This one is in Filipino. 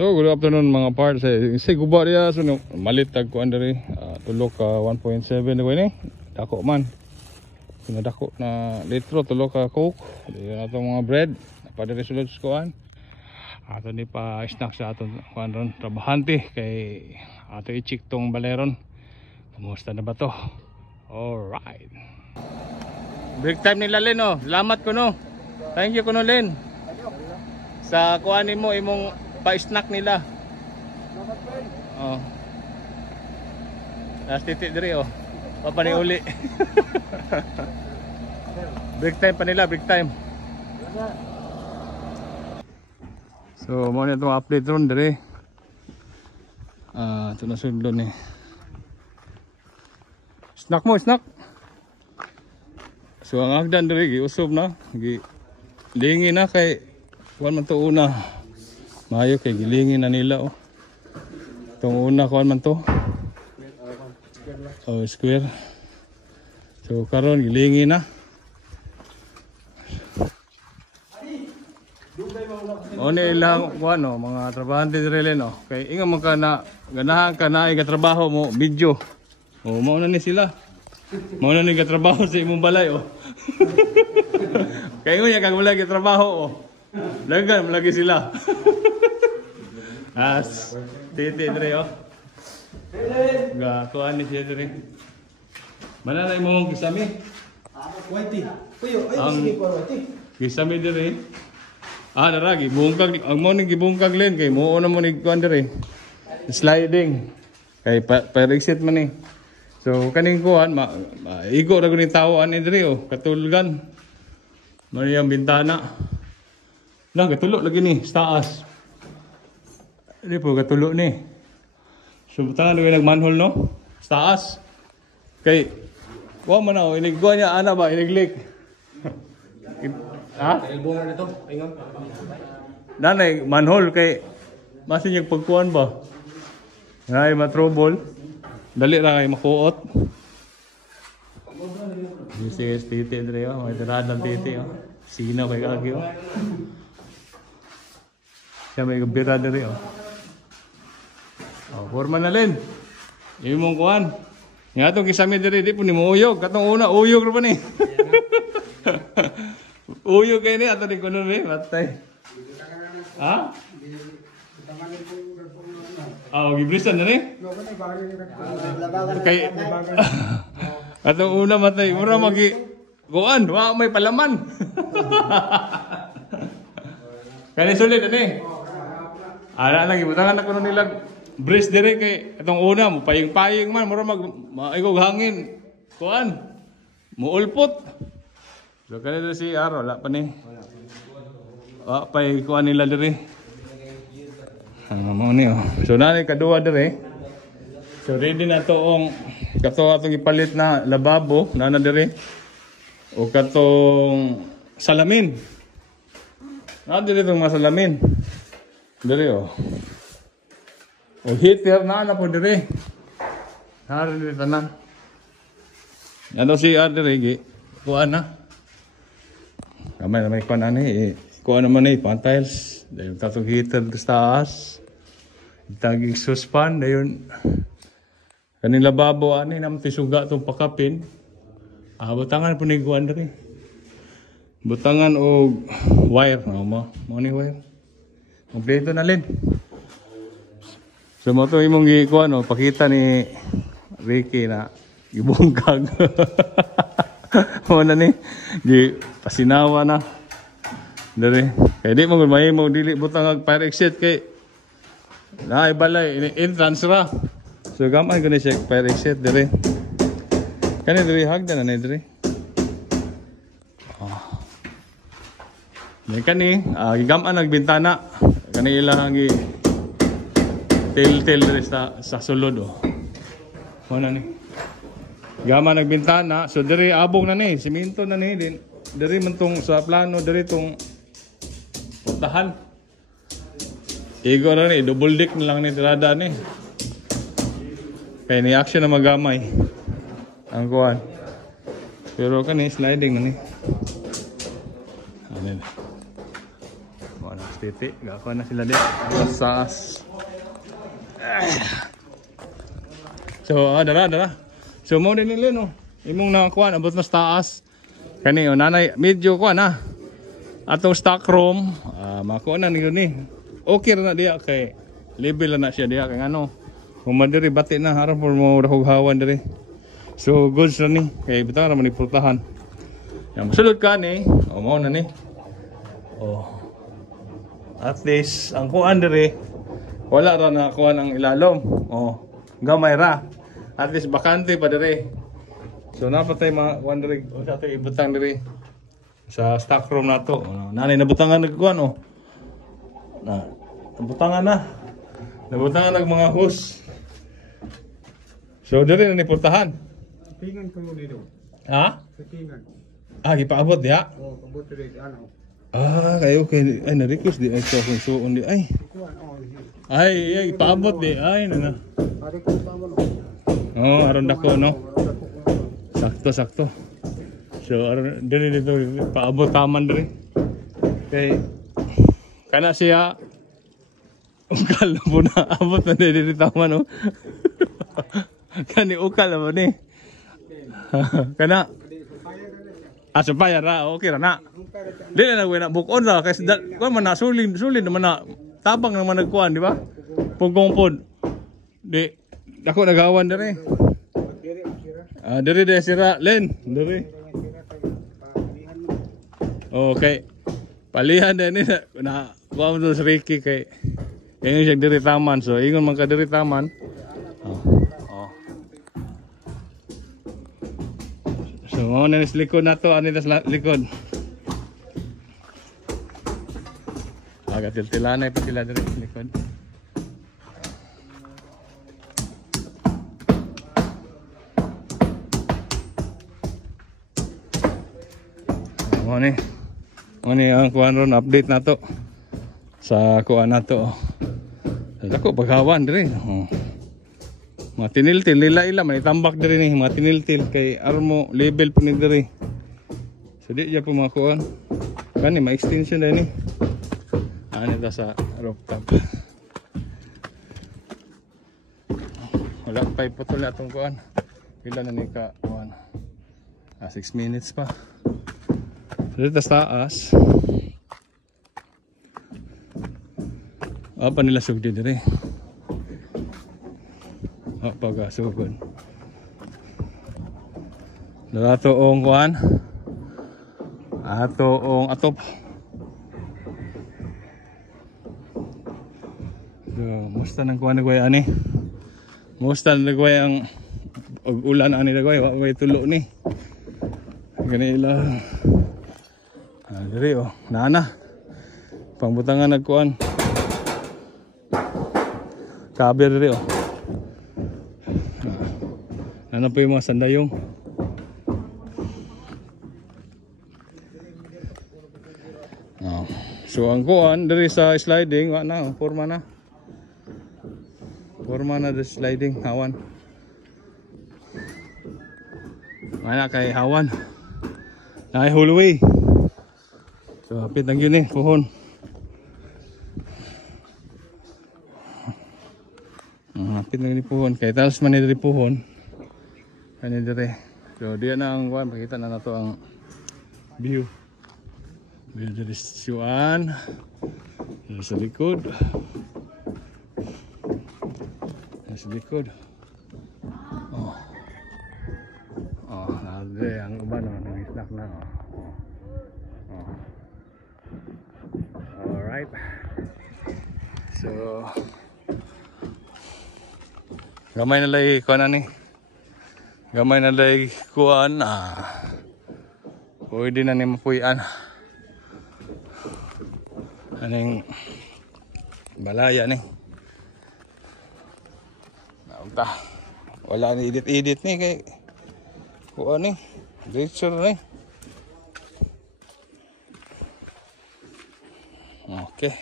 So good afternoon mga parts. Say guba dia so malit tag kuan diri tulok ka 1.7 ko ini. Dako man. Pinadako na litro tulok ka coke. Diyan ato mga bread. Napadiri sulod sa kuan. Ato ni pa snack sa aton kuan ron trabahante kay ato i-check tong baleron. Kumusta na ba to? Alright. Break time nila Len oh. Salamat ko no. Thank you kuno Len. Sa kuan nimo imong pa-snack nila. Oh. Last titik diri oh. Papa ni uli. Break time pa nila, break time. So, mo na itong update ron diri. Ito na sundon eh. Snack mo, snack. So, ang agdan diri, giusob na. Lingi na kay kuwan man to una. Mayo kay gilingin na nila oh. Itong una kuan man to. Oh, square. So karon gilingin na. Oni ilang kuan oh, mga trabahante dire no. Kay ingon man ka na ganahan ka na iga trabaho mo video. Oh, mao na ni sila. Mao na ni ga trabaho sa imong balay oh. Kay ingon ya kag wala ga trabaho oh. Lagan lagi sila. As titi dre oh. Ga kuan ni siya dre. Manalay mo mong kisami? Waiti. Kuyo, ay sige ko waiti. Kisami dre. Naragi bungkag ang mo ning gibungkag len kay mo na mo ni kuan dre. Sliding. Kay pa exit man ni. So kaning kuan igo ra gud ni tawo ani dre oh, katulgan. Mari ang bintana. Lah katulog lagi ni sa taas. Hindi po katulo ni. So butangan nung nagmanhole no? Sa taas. Kay kuha mo na o. Inigkuha niya. Ana ba? Iniglik. Ha? Elbow na nito. Ingon. Nanay, manhole kay masin yung pagkuhan ba? Nanay, matrobol. Dali na kayo makuot. This is titi dre o. May tirad ng titi o. Sino kay kagyo. Siya may gabira dre o. Oh, forma na Len. Imong kuan. Nga itong kisami diri di po ni mo uyog. Katong una uyog ra pa ni. Uyog kay ni ato ni kuno ni matay. Ha? Gibrisan na ni. Kay atong una matay mura magi kuan, wa may palaman. Kani sulit ani. Ara lagi butangan na kuno nila. Brace dire kay itong una mo paying-paying man mura maigog hangin kuan muulpot. So kanito si Aro wala pa ni. Pay kuan nila dire. Mo ni oh. So nani kadua dire. So ready na toong kato atong ipalit na lababo nana dire. O katong salamin. Dire tong mga salamin. Dire oh. O heater na po dire. Hari dire tanan. Ano si dire kuan na. Kamay na may kuan ani kuan naman ni pantiles. Dayon tatong heater sa taas. Itag exhaust fan dayon. Kaning lababo ani nam tisuga tong pakapin. Butangan po ni kuan dire. Butangan og wire mo ni wire. Kompleto na Len. So mo to imong gikuan no, pakita ni Ricky na gibungkag. Mo na ni gi pasinawa na. Dere. Kay di mo mahimo dili butang ag fire exit kay naay balay entrance ra. So gamay gani siya fire exit dere. Kani dere hagdan na dere. Ni kani gigaman nagbintana. Kani ilang gi tel sa sulod oh. Mana ni? Gama nagbintana, so diri abong na ni, simento na ni din. Diri man tong sa plano diri tong putahan. Igo ra ni, double deck na lang ni tirada ni. Kay ni action na magamay. Ang kuan. Pero kani sliding na ni. Ano? Titi, gako na sila din. Sas. So, dara. So, mo din nila, no? Imong nakakuha, abot na sa taas. Kani, nanay, medyo kuha na. Atong stock room, makuha na nila ni. Okay na diya, kay level na siya diya. Kaya ano, kung madiri, bati na, harap mo rahughawan diri. So, goods na ni. Kaya bitaw naman ipultahan. Yan, masulod ka ni. O, mo na ni. O. At least, ang kuhaan diri, wala ra na kuha ng ilalom. O, gamay ra. At least, bakante pa diri. So, napatay mga kuhaan diri. O, sa ito, ibutang diri. Sa stock room na to. Nanay, nabutangan nagkuhan, o. Nabutangan na. Nabutangan ng mga hose. So, diri na nipultahan. Pingan ko mo dito. Ha? Pingan. Gipaabot diya? Oo, pabot dito. Ano? Kayo okay. Ay, na-request di. Ay, kung suon di. Ay, ipaabot di. Ay, nana. Oo, aron dako, no? Sakto. So, aron, dito, paabot taman diri. Okay. Kana siya, ukal na po na. Abot na dito taman, no? Kani ukal na po ni. Kana. Supaya ra, okay ra na. Di na nagwena bukon ra kasi kuan man na sulin naman na tabang naman nagkuan, di ba? Pugong pod. Di dako nagawan diri. Diri sira len, diri. Okay. Palihan din ni na kuan mo sa Ricky kay ingon siya diri taman, so ingon man ka diri taman. So, mga nanis likod na to, anitas likod. Agatil-tilanay pa sila dito likod. Mga ni ang kuhan ron, update na to. Sa kuhan na to. Ako, paghawan dito. Mga tiniltil, nila manitambak diri ni mga tiniltil kay armo level po ni diri. So di dya po mga kuhan. Kani ma-extension din ni. Ano ito sa rooftop. Wala pa iputol na itong kuhan. Pila na ni ka kuhan. 6 minutes pa. So dito sa taas. Apa nila sugdi diri. Pagkasugod. Dato ong kuan. Ato ong atop. So, musta nang kuan nagway ani? Musta nagway ang ulan ani nagway, wa way tulo ni. Ganila. Diri nana. Pangbutangan nagkuan. Kaber diri Ano pa yung mga sandayong? So ang kuan dari sa sliding, wa na, forma na. Forma na the sliding, hawan. Mana kay hawan. Ay hallway. So hapit lang yun puhon. Hapit lang ni puhon, kay talas man ni diri puhon. Kani dire. So diyan na ang kuan, pakita na nato ang view. View dari Siwan. Sa likod. Sa likod. Nade ang uban nang snack na. Alright. So gamay na lay kuan ani. Gamay na lay kuan pwede na ni mapuyan aning balaya ni naunta wala ni edit ni kay kuan ni lecture ni okay